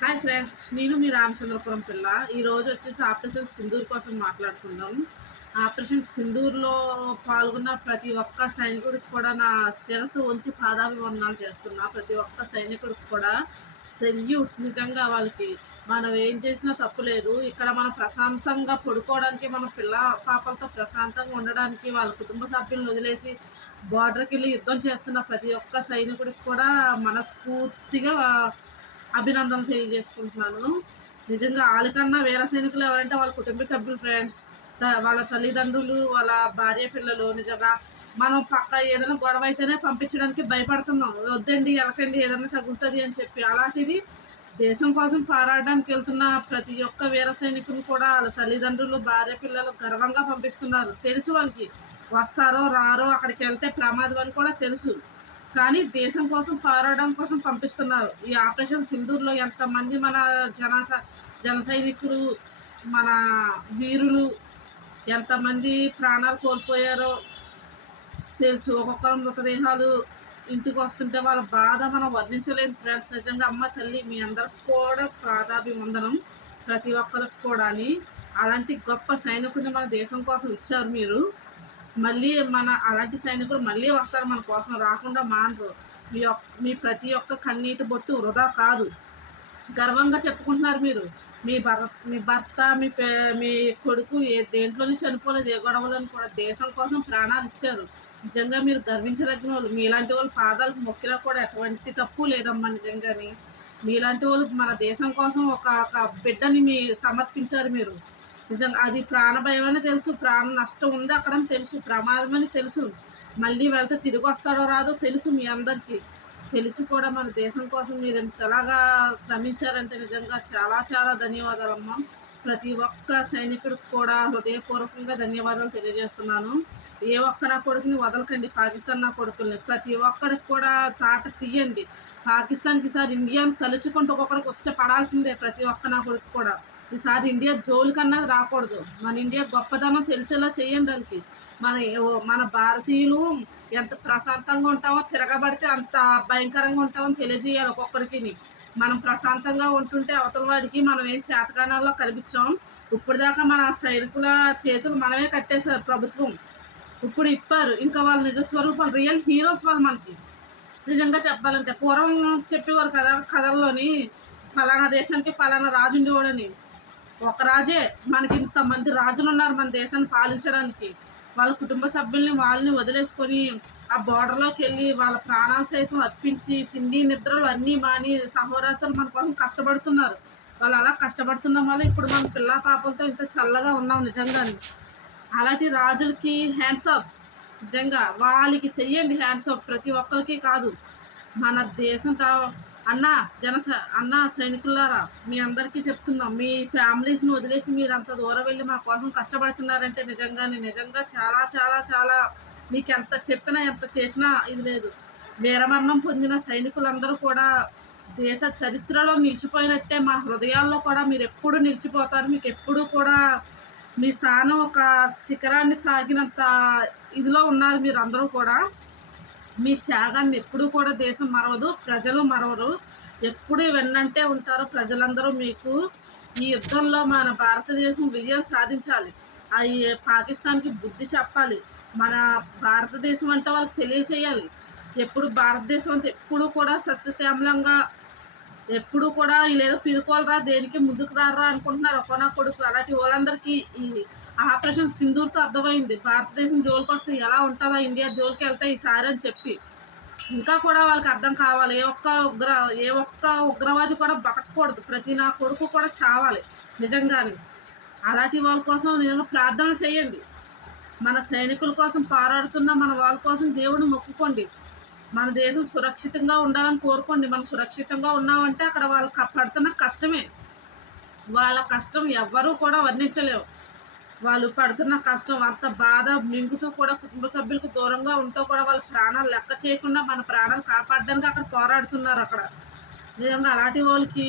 Hi friends, నేను మీ రామచంద్రపురం పిల్ల. ఈరోజు వచ్చేసి ఆపరేషన్ సింధూర్ కోసం మాట్లాడుకుందాం. ఆపరేషన్ సింధూర్లో పాల్గొన్న ప్రతి ఒక్క సైనికుడికి కూడా నా శిరస్సు ఉంచి పాదాభివందనాలు చేస్తున్నా. ప్రతి ఒక్క సైనికుడికి కూడా సెల్యూట్. నిజంగా వాళ్ళకి మనం ఏం చేసినా తప్పు లేదు. ఇక్కడ మనం ప్రశాంతంగా పడుకోవడానికి, మన పిల్ల పాపలతో ప్రశాంతంగా ఉండడానికి, వాళ్ళ కుటుంబ సభ్యులను వదిలేసి బార్డర్కి వెళ్ళి యుద్ధం చేస్తున్న ప్రతి ఒక్క సైనికుడికి కూడా మనస్ఫూర్తిగా అభినందనలు తెలియజేసుకుంటున్నాను. నిజంగా ఆళ్ళకన్నా వీర సైనికులు ఎవరంటే వాళ్ళ కుటుంబ సభ్యులు ఫ్రెండ్స్. వాళ్ళ తల్లిదండ్రులు, వాళ్ళ భార్య పిల్లలు. నిజంగా మనం పక్క ఏదైనా గొడవ అయితేనే పంపించడానికి భయపడుతున్నాం. వద్దండి, ఎలకండి, ఏదైనా తగులుతుంది అని చెప్పి. అలాంటిది దేశం కోసం పోరాడడానికి వెళ్తున్న ప్రతి ఒక్క వీర సైనికులు కూడా వాళ్ళ తల్లిదండ్రులు, భార్య పిల్లలు గర్వంగా పంపిస్తున్నారు. తెలుసు వాళ్ళకి వస్తారో రారో, అక్కడికి వెళ్తే ప్రమాదం అని కూడా తెలుసు. కానీ దేశం కోసం పోరాడడం కోసం పంపిస్తున్నారు. ఈ ఆపరేషన్ సింధూర్లో ఎంతమంది మన జన జన సైనికులు, మన వీరులు ఎంతమంది ప్రాణాలు కోల్పోయారో తెలుసు. ఒక్కొక్కరు మృతదేహాలు ఇంటికి వస్తుంటే వాళ్ళ బాధ మనం వర్ణించలేని ఫ్రెండ్స్. నిజంగా అమ్మ తల్లి మీ అందరికి కూడా పాదాభివందనం. ప్రతి ఒక్కరికి కూడా. అలాంటి గొప్ప సైనికుడిని మన దేశం కోసం ఇచ్చారు మీరు. మళ్ళీ మన అలాంటి సైనికులు మళ్ళీ వస్తారు మన కోసం, రాకుండా మానరు. మీ ప్రతి ఒక్క కన్నీటి బొట్టు వృధా కాదు. గర్వంగా చెప్పుకుంటున్నారు మీరు. మీ భర్త మీ కొడుకు దేంట్లోనే చనిపోలేదు, ఏ గొడవలను కూడా దేశం కోసం ప్రాణాలు ఇచ్చారు. నిజంగా మీరు గర్వించదగిన వాళ్ళు. మీలాంటి వాళ్ళు పాదాలకు మొక్కినా కూడా ఎటువంటి తప్పు లేదమ్మా. నిజంగాని మీలాంటి వాళ్ళు మన దేశం కోసం ఒక బిడ్డని సమర్పించారు మీరు. నిజంగా అది ప్రాణభయం అని తెలుసు, ప్రాణ నష్టం ఉంది అక్కడ అని తెలుసు, ప్రమాదం అని తెలుసు. మళ్ళీ వెళ్తే తిరిగి వస్తాడో రాదో తెలుసు మీ అందరికీ. తెలిసి కూడా మన దేశం కోసం మీరు ఎంతలాగా శ్రమించారంటే నిజంగా చాలా చాలా ధన్యవాదాలమ్మా. ప్రతి ఒక్క సైనికుడికి కూడా హృదయపూర్వకంగా ధన్యవాదాలు తెలియజేస్తున్నాను. ఏ ఒక్క నా కొడుకుని వదలకండి, పాకిస్తాన్ నా కొడుకుల్ని. ప్రతి ఒక్కరికి కూడా తాట తీయండి. పాకిస్తాన్కి ఈసారి ఇండియాను తలుచుకుంటూ ఒక్కొక్కడికి వచ్చి పడాల్సిందే. ప్రతి ఒక్క నా కొడుకు కూడా ఈసారి ఇండియా జోలికన్నా రాకూడదు. మన ఇండియా గొప్పదనం తెలిసేలా చేయండి దానికి. మన భారతీయులు ఎంత ప్రశాంతంగా ఉంటామో, తిరగబడితే అంత భయంకరంగా ఉంటామని తెలియజేయాలి ఒక్కొక్కరికి. మనం ప్రశాంతంగా ఉంటుంటే అవతల వాడికి మనం ఏం చేతకాణాల్లో కనిపించాం. ఇప్పటిదాకా మన సైనికుల చేతులు మనమే కట్టేశారు ప్రభుత్వం. ఇప్పుడు ఇప్పారు. ఇంకా వాళ్ళ నిజస్వరూపాలు, రియల్ హీరోస్ వాళ్ళు మనకి. నిజంగా చెప్పాలంటే పూర్వం చెప్పేవారు కదా కథల్లోని, ఫలానా దేశానికి ఫలానా రాజు ఉండేవాడని. ఒక రాజే, మనకి ఇంతమంది రాజులు ఉన్నారు మన దేశాన్ని పాలించడానికి. వాళ్ళ కుటుంబ సభ్యుల్ని వాళ్ళని వదిలేసుకొని ఆ బార్డర్లోకి వెళ్ళి వాళ్ళ ప్రాణాలు సైతం అర్పించి తిండి నిద్రలు అన్నీ మాని సహోదరులు మన కోసం కష్టపడుతున్నారు. వాళ్ళు అలా కష్టపడుతున్న వల్ల ఇప్పుడు మన పిల్ల పాపలతో ఇంత చల్లగా ఉన్నాం. నిజంగాని అలాంటి రాజులకి హ్యాండ్స్ ఆఫ్. నిజంగా వాళ్ళకి చెయ్యండి హ్యాండ్స్ ఆఫ్. ప్రతి ఒక్కరికి కాదు, మన దేశం అన్న సైనికులారా, మీ అందరికీ చెప్తున్నాం. మీ ఫ్యామిలీస్ని వదిలేసి మీరు అంత దూరం వెళ్ళి మా కోసం కష్టపడుతున్నారంటే నిజంగా చాలా చాలా చాలా మీకు ఎంత చెప్పినా ఎంత చేసినా ఇది లేదు. వీరమరణం పొందిన సైనికులందరూ కూడా దేశ చరిత్రలో నిలిచిపోయినట్టే. మా హృదయాల్లో కూడా మీరు ఎప్పుడు నిలిచిపోతారు. మీకు ఎప్పుడు కూడా మీ స్థానం ఒక శిఖరాన్ని తాకినంత ఇదిలో ఉన్నారు మీరు అందరూ కూడా. మీ త్యాగాన్ని ఎప్పుడూ కూడా దేశం మరవదు, ప్రజలు మరవరు. ఎప్పుడు వెన్నంటే ఉంటారో ప్రజలందరూ. మీకు ఈ యుద్ధంలో మన భారతదేశం విజయం సాధించాలి. ఈ పాకిస్తాన్కి బుద్ధి చెప్పాలి. మన భారతదేశం అంటే వాళ్ళకి తెలియచేయాలి. ఎప్పుడు భారతదేశం అంటే ఎప్పుడు కూడా సస్యశ్యామలంగా, ఎప్పుడు కూడా వీళ్ళేదో పిరుకోలరా, దేనికి ముందుకు రారా అనుకుంటున్నారు ఒకనా కొడుకు. అలాంటి వాళ్ళందరికీ ఈ ఆపరేషన్ సింధూర్తో అర్థమైంది. భారతదేశం జోలికి వస్తే ఎలా ఉంటుందా, ఇండియా జోలికి వెళ్తే ఈసారి అని చెప్పి. ఇంకా కూడా వాళ్ళకి అర్థం కావాలి. ఏ ఒక్క ఉగ్రవాది కూడా బతకూడదు. ప్రతి నా కొడుకు కూడా చావాలి. నిజంగానే అలాంటి వాళ్ళ కోసం నిజంగా ప్రార్థనలు చేయండి. మన సైనికుల కోసం పోరాడుతున్న మన వాళ్ళ కోసం దేవుడిని మొక్కుకోండి. మన దేశం సురక్షితంగా ఉండాలని కోరుకోండి. మనం సురక్షితంగా ఉన్నామంటే అక్కడ వాళ్ళు పడుతున్న కష్టమే. వాళ్ళ కష్టం ఎవ్వరూ కూడా వర్ణించలేవు. వాళ్ళు పడుతున్న కష్టం, అంత బాధ మింగుతూ కూడా కుటుంబ సభ్యులకు దూరంగా ఉంటూ కూడా వాళ్ళ ప్రాణాలు లెక్క చేయకుండా మన ప్రాణాలు కాపాడడానికి అక్కడ పోరాడుతున్నారు అక్కడ. నిజంగా అలాంటి వాళ్ళకి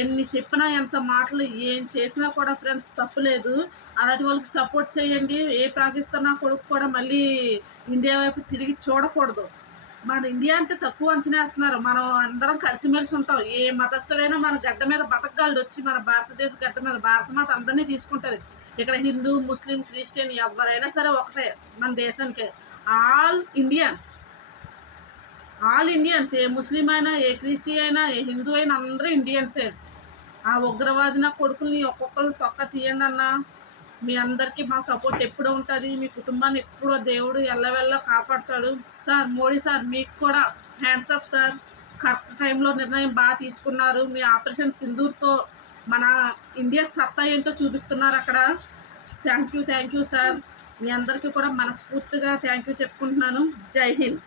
ఎన్ని చెప్పినా, ఎంత మాటలు ఏం చేసినా కూడా ఫ్రెండ్స్ తప్పులేదు. అలాంటి వాళ్ళకి సపోర్ట్ చేయండి. ఏ పాకిస్తాన్ కొడుకు కూడా మళ్ళీ ఇండియా వైపు తిరిగి చూడకూడదు. మన ఇండియా అంటే తక్కువ అంచనా వేస్తున్నారు. మనం అందరం కలిసిమెలిసి ఉంటాం. ఏ మతస్థుడైనా మన గడ్డ మీద బతకగలడు వచ్చి మన భారతదేశ గడ్డ మీద. భారతమాత అందరినీ తీసుకుంటది. ఇక్కడ హిందూ, ముస్లిం, క్రిస్టియన్ ఎవరైనా సరే ఒకటే మన దేశానికి. All Indians. All Indians. ఏ ముస్లిం అయినా, ఏ క్రిస్టియన్ అయినా, ఏ హిందూ అయినా అందరూ ఇండియన్సే. ఆ ఉగ్రవాది నా కొడుకుల్ని ఒక్కొక్కరు తొక్క తీయండి అన్న. మీ అందరికీ మా సపోర్ట్ ఎప్పుడూ ఉంటుంది. మీ కుటుంబాన్ని ఎప్పుడో దేవుడు ఎల్లవెల్ల కాపాడుతాడు. సార్ మోడీ సార్ మీకు కూడా హ్యాండ్స్ అప్ సార్. కరెక్ట్ టైంలో నిర్ణయం బాగా తీసుకున్నారు. మీ ఆపరేషన్ సింధూర్తో మన ఇండియా సత్తా ఏంటో చూపిస్తున్నారు అక్కడ. Thank you sir. మీ అందరికీ కూడా మనస్ఫూర్తిగా థ్యాంక్ యూ చెప్పుకుంటున్నాను. జై హింద్.